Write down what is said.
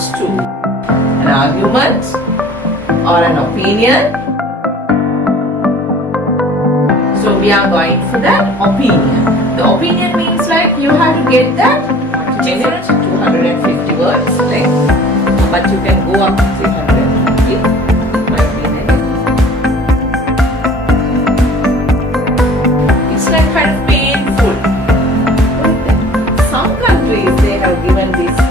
comes to an argument or an opinion, so we are going for that opinion. The opinion means like you have to get that minimum 250 words length, but you can go up to 350. My opinion. It's like kind of painful. Some countries they have given this